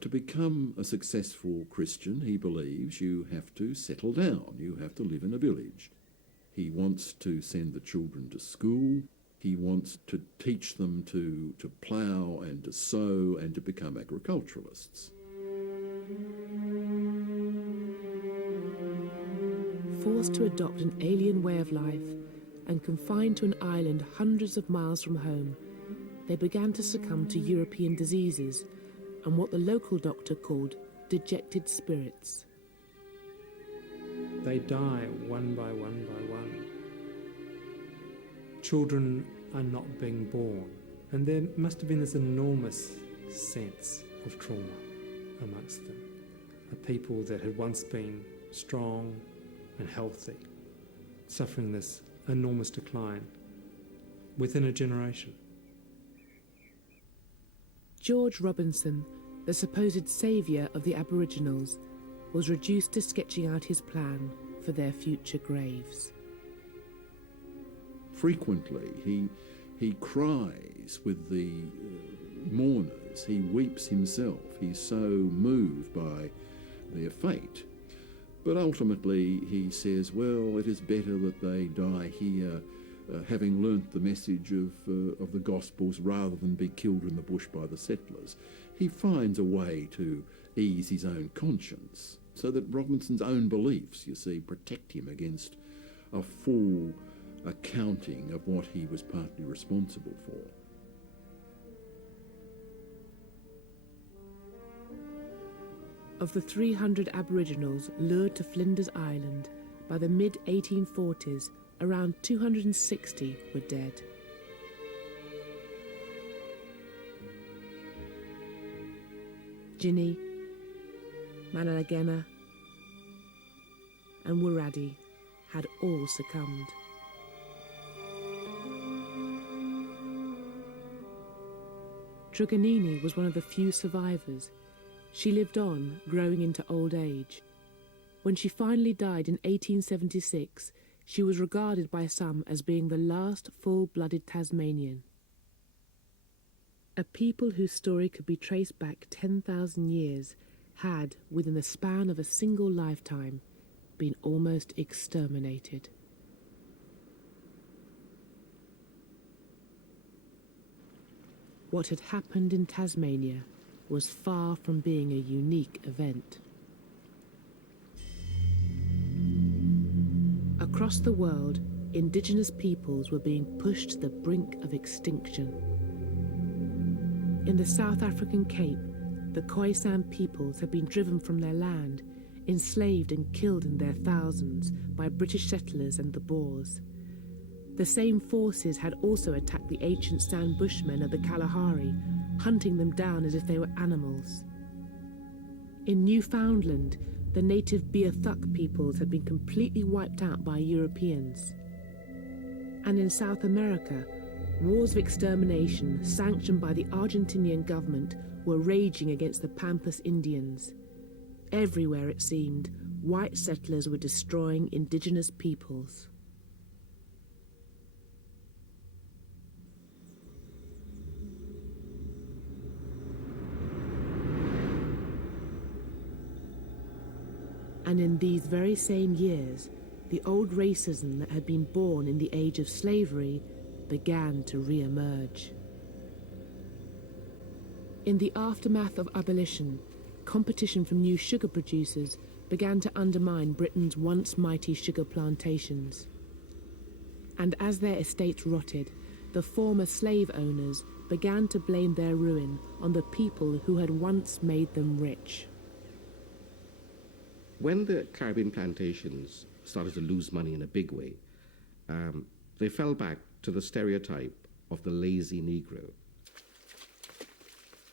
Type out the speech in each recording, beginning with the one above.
To become a successful Christian, he believes you have to settle down, you have to live in a village. He wants to send the children to school, he wants to teach them to plough and to sow and to become agriculturalists. Forced to adopt an alien way of life and confined to an island hundreds of miles from home, they began to succumb to European diseases and what the local doctor called dejected spirits. They die one by one by one. Children are not being born, and there must have been this enormous sense of trauma amongst them. A people that had once been strong and healthy, suffering this enormous decline within a generation. George Robinson, the supposed saviour of the Aboriginals, was reduced to sketching out his plan for their future graves. Frequently, he cries with the mourners, he weeps himself, he's so moved by their fate. But ultimately he says, well, it is better that they die here, having learnt the message of the Gospels rather than be killed in the bush by the settlers. He finds a way to ease his own conscience so that Robinson's own beliefs, you see, protect him against a full accounting of what he was partly responsible for. Of the 300 Aboriginals lured to Flinders Island, by the mid-1840s, around 260 were dead. Ginny, Manalagena and Wiradi had all succumbed. Truganini was one of the few survivors. She lived on, growing into old age. When she finally died in 1876, she was regarded by some as being the last full-blooded Tasmanian. A people whose story could be traced back 10,000 years had, within the span of a single lifetime, been almost exterminated. What had happened in Tasmania was far from being a unique event. Across the world, indigenous peoples were being pushed to the brink of extinction. In the South African Cape, the Khoisan peoples had been driven from their land, enslaved and killed in their thousands by British settlers and the Boers. The same forces had also attacked the ancient San Bushmen of the Kalahari, hunting them down as if they were animals. In Newfoundland, the native Beothuk peoples had been completely wiped out by Europeans. And in South America, wars of extermination sanctioned by the Argentinian government were raging against the Pampas Indians. Everywhere, it seemed, white settlers were destroying indigenous peoples. And in these very same years, the old racism that had been born in the age of slavery began to re-emerge. In the aftermath of abolition, competition from new sugar producers began to undermine Britain's once mighty sugar plantations. And as their estates rotted, the former slave owners began to blame their ruin on the people who had once made them rich. When the Caribbean plantations started to lose money in a big way, they fell back to the stereotype of the lazy Negro.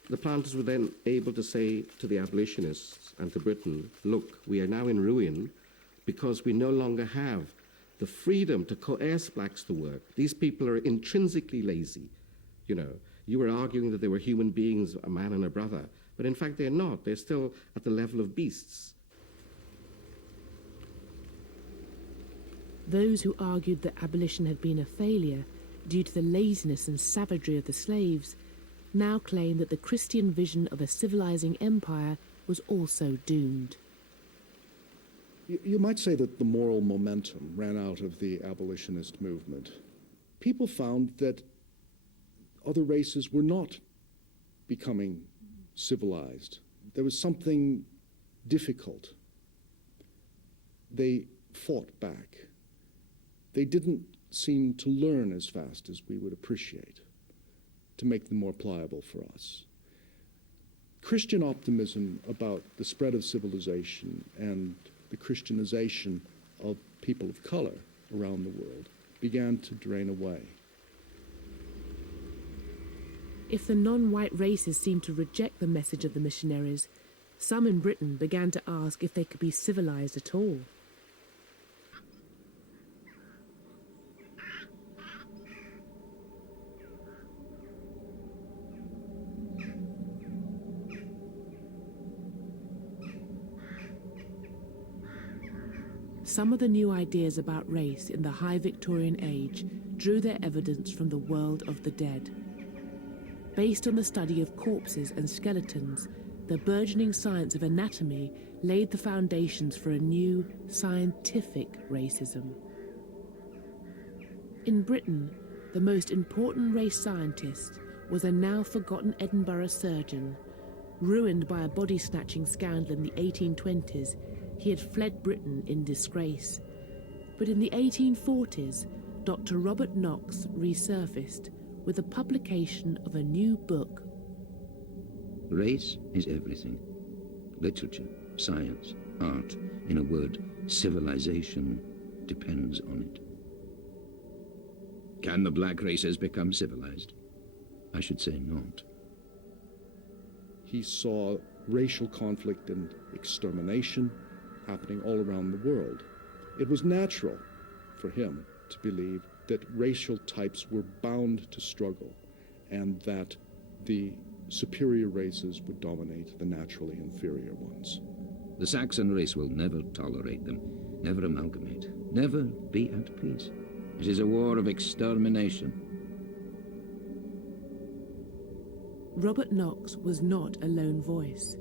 The planters were then able to say to the abolitionists and to Britain, look, we are now in ruin because we no longer have the freedom to coerce blacks to work. These people are intrinsically lazy. You know, you were arguing that they were human beings, a man and a brother, but in fact they're not. They're still at the level of beasts. Those who argued that abolition had been a failure due to the laziness and savagery of the slaves now claimed that the Christian vision of a civilizing empire was also doomed. You might say that the moral momentum ran out of the abolitionist movement. People found that other races were not becoming civilized. There was something difficult. They fought back. They didn't seem to learn as fast as we would appreciate, to make them more pliable for us. Christian optimism about the spread of civilization and the Christianization of people of color around the world began to drain away. If the non-white races seemed to reject the message of the missionaries, some in Britain began to ask if they could be civilized at all. Some of the new ideas about race in the high Victorian age drew their evidence from the world of the dead. Based on the study of corpses and skeletons, the burgeoning science of anatomy laid the foundations for a new scientific racism. In Britain, the most important race scientist was a now forgotten Edinburgh surgeon. Ruined by a body-snatching scandal in the 1820s, he had fled Britain in disgrace. But in the 1840s, Dr. Robert Knox resurfaced with the publication of a new book. Race is everything. Literature, science, art, in a word, civilization depends on it. Can the black races become civilized? I should say not. He saw racial conflict and extermination happening all around the world. It was natural for him to believe that racial types were bound to struggle and that the superior races would dominate the naturally inferior ones. The Saxon race will never tolerate them, never amalgamate, never be at peace. It is a war of extermination. Robert Knox was not a lone voice.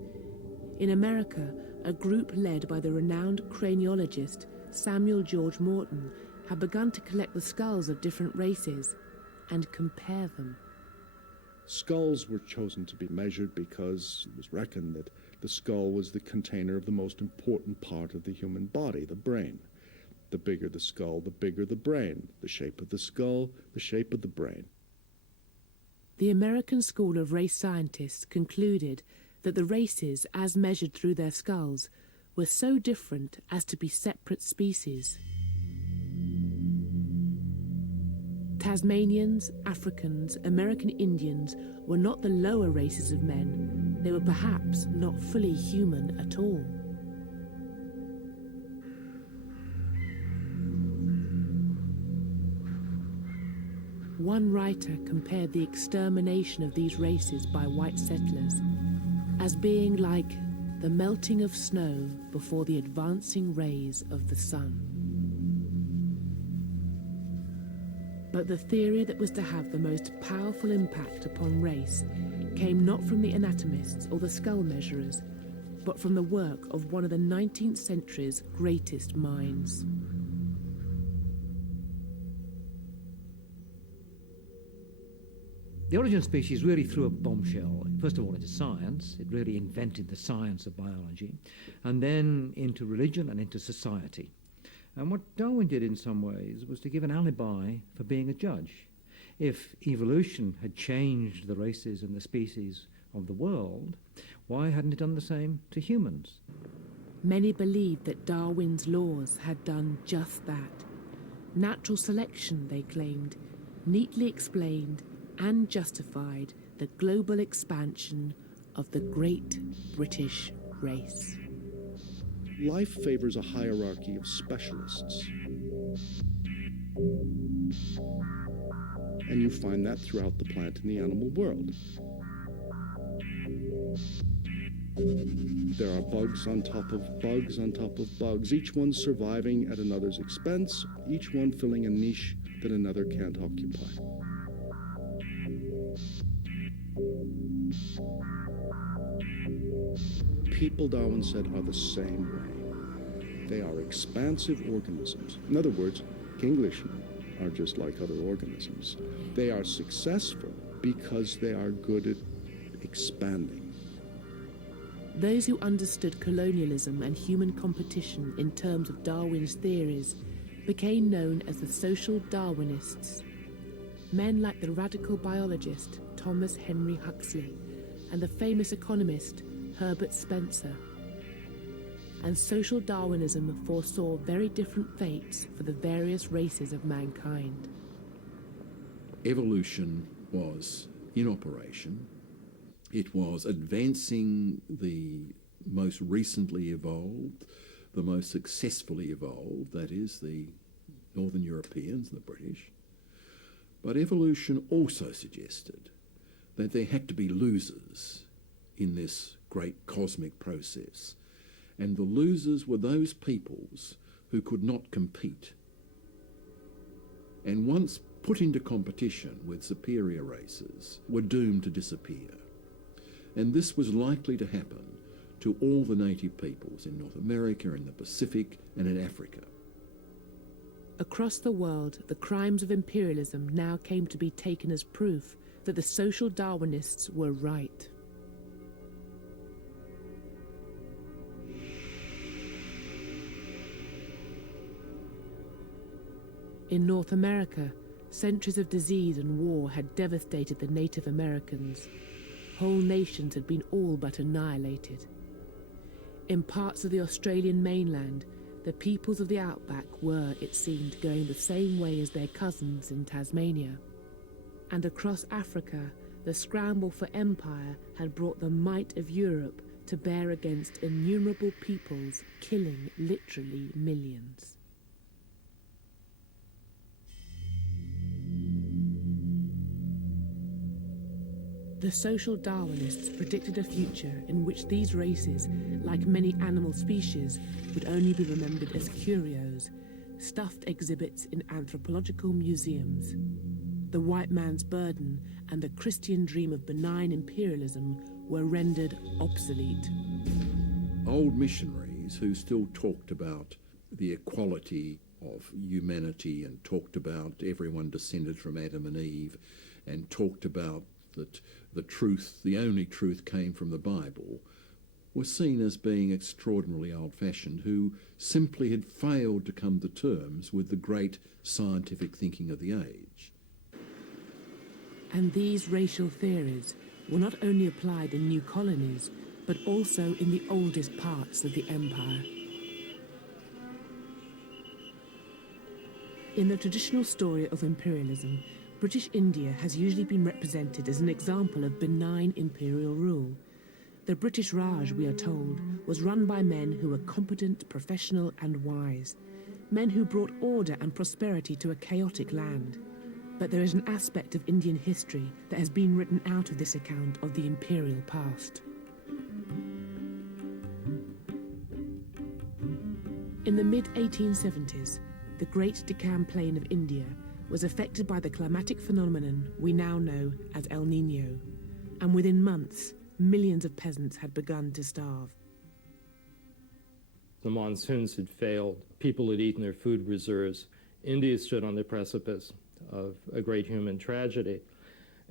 In America, a group led by the renowned craniologist Samuel George Morton had begun to collect the skulls of different races and compare them. Skulls were chosen to be measured because it was reckoned that the skull was the container of the most important part of the human body, the brain. The bigger the skull, the bigger the brain. The shape of the skull, the shape of the brain. The American School of Race Scientists concluded that the races, as measured through their skulls, were so different as to be separate species. Tasmanians, Africans, American Indians were not the lower races of men. They were perhaps not fully human at all. One writer compared the extermination of these races by white settlers as being like the melting of snow before the advancing rays of the sun. But the theory that was to have the most powerful impact upon race came not from the anatomists or the skull measurers, but from the work of one of the 19th century's greatest minds. The Origin of Species really threw a bombshell, first of all into science. It really invented the science of biology, and then into religion and into society. And what Darwin did in some ways was to give an alibi for being a judge. If evolution had changed the races and the species of the world, why hadn't it done the same to humans? Many believed that Darwin's laws had done just that. Natural selection, they claimed, neatly explained and justified the global expansion of the great British race. Life favors a hierarchy of specialists. And you find that throughout the plant and the animal world. There are bugs on top of bugs on top of bugs, each one surviving at another's expense, each one filling a niche that another can't occupy. people, Darwin said, are the same way. They are expansive organisms. In other words, Englishmen are just like other organisms. They are successful because they are good at expanding. Those who understood colonialism and human competition in terms of Darwin's theories became known as the social Darwinists. Men like the radical biologist Thomas Henry Huxley and the famous economist Herbert Spencer. And social Darwinism foresaw very different fates for the various races of mankind. Evolution was in operation. It was advancing the most recently evolved, the most successfully evolved, that is, the Northern Europeans, the British. But evolution also suggested that there had to be losers in this great cosmic process. And the losers were those peoples who could not compete. And once put into competition with superior races, were doomed to disappear. And this was likely to happen to all the native peoples in North America, in the Pacific, and in Africa. Across the world, the crimes of imperialism now came to be taken as proof that the social Darwinists were right. In North America, centuries of disease and war had devastated the Native Americans. Whole nations had been all but annihilated. In parts of the Australian mainland, the peoples of the outback were, it seemed, going the same way as their cousins in Tasmania. And across Africa, the scramble for empire had brought the might of Europe to bear against innumerable peoples, killing literally millions. The social Darwinists predicted a future in which these races, like many animal species, would only be remembered as curios, stuffed exhibits in anthropological museums. The white man's burden and the Christian dream of benign imperialism were rendered obsolete. Old missionaries who still talked about the equality of humanity and talked about everyone descended from Adam and Eve and talked about that the truth, the only truth, came from the Bible, were seen as being extraordinarily old-fashioned, who simply had failed to come to terms with the great scientific thinking of the age. And these racial theories were not only applied in new colonies, but also in the oldest parts of the empire. In the traditional story of imperialism, British India has usually been represented as an example of benign imperial rule. The British Raj, we are told, was run by men who were competent, professional and wise, men who brought order and prosperity to a chaotic land. But there is an aspect of Indian history that has been written out of this account of the imperial past. In the mid-1870s, the Great Deccan Plain of India was affected by the climatic phenomenon we now know as El Niño, and within months, millions of peasants had begun to starve. The monsoons had failed, people had eaten their food reserves. India stood on the precipice of a great human tragedy.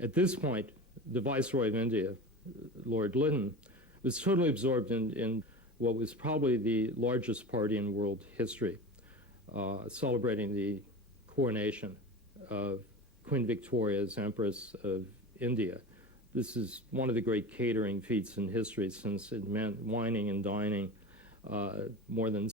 At this point, the Viceroy of India, Lord Lytton, was totally absorbed in what was probably the largest party in world history, celebrating the coronation of Queen Victoria as Empress of India. This is one of the great catering feats in history, since it meant wining and dining more than